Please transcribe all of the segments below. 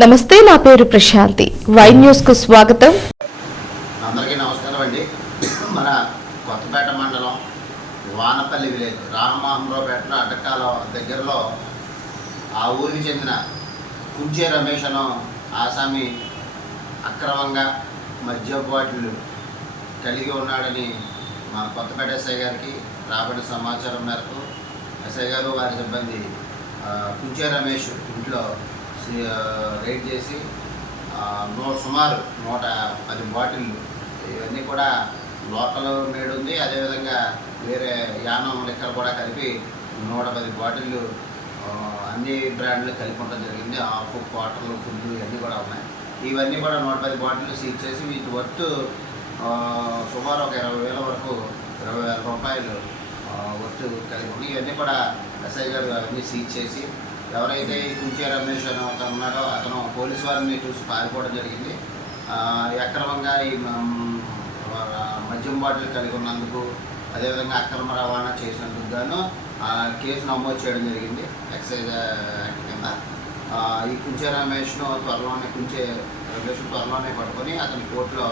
నమస్తే నా పేరు ప్రశాంతి. వై న్యూస్కు స్వాగతం. అందరికీ నమస్కారం అండి. మన కొత్తపేట మండలం వానపల్లి విలేజ్ రామమోహనరావుపేటలో అడ్డకాల దగ్గరలో ఆ ఊరికి చెందిన కుంచే రమేష్ అను ఆసామి అక్రమంగా మద్య బాటిల్ కలిగి ఉన్నాడని మా కొత్తపేట ఎస్ఐ గారికి రాబడిన సమాచారం మేరకు ఎస్ఐ గారు వారి సిబ్బంది కుంచే రమేష్ ఇంట్లో రైడ్ చేసి సుమారు నూట పది బాటిళ్ళు. ఇవన్నీ కూడా లోకల్ మేడ్ ఉంది. అదేవిధంగా వేరే యానం లెక్కలు కూడా కలిపి నూట పది బాటిళ్ళు అన్ని బ్రాండ్లు కలిపి ఉండడం జరిగింది. ఆకు క్వార్టర్లు ఫుడ్ ఇవన్నీ కూడా ఉన్నాయి. ఇవన్నీ కూడా నూట పది బాటిళ్ళు సీజ్ చేసి వీటి వర్త్ సుమారు ఒక ఇరవై వేల వరకు ఇరవై వేల రూపాయలు వర్త్ కలిగి ఉన్నాయి. ఇవన్నీ కూడా ఎస్ఐ గారు అవన్నీ సీజ్ చేసి ఎవరైతే ఈ కుంచే రమేష్ అని ఒక ఉన్నాడో అతను పోలీసు వారిని చూసి పారిపోవడం జరిగింది. అక్రమంగా ఈ మద్యం బాటిల్ కలిగి ఉన్నందుకు అదేవిధంగా అక్రమ రవాణా చేసినందుకు గాను ఆ, కేసు నమోదు చేయడం జరిగింది ఎక్సైజ్ యాక్ట్ కింద. ఈ కుంచే రమేష్ను త్వరలోనే కుంచే రమేష్ త్వరలోనే పట్టుకొని అతని కోర్టులో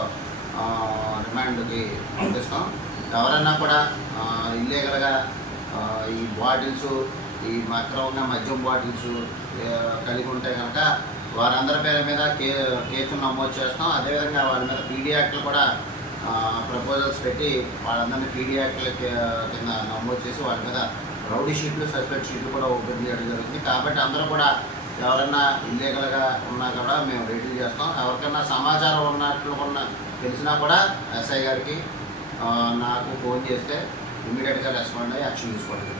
రిమాండ్కి పంపిస్తాం. ఎవరైనా కూడా ఇల్లీగల్గా ఈ బాటిల్స్ ఈ అక్రమంగా మద్యం బాటిల్స్ కలిగి ఉంటే కనుక వారందరి పేరు మీద కే కేసులు నమోదు చేస్తాం. అదేవిధంగా వారి మీద పీడీ యాక్ట్లు కూడా ప్రపోజల్స్ పెట్టి వాళ్ళందరినీ పీడీ యాక్ట్ల కింద నమోదు చేసి వారి మీద రౌడీ షీట్లు సస్పెక్ట్ షీట్లు కూడా ఓపెన్ చేయడం జరుగుతుంది కాబట్టి అందరూ కూడా ఎవరన్నా ఇల్లీగల్గా ఉన్నా కూడా మేము రేట్లు చేస్తాం. ఎవరికన్నా సమాచారం ఉన్నట్లు ఉన్న తెలిసినా కూడా ఎస్ఐ గారికి నాకు ఫోన్ చేస్తే ఇమీడియట్గా రెస్పాండ్ అయ్యి యాక్షన్ తీసుకోవడం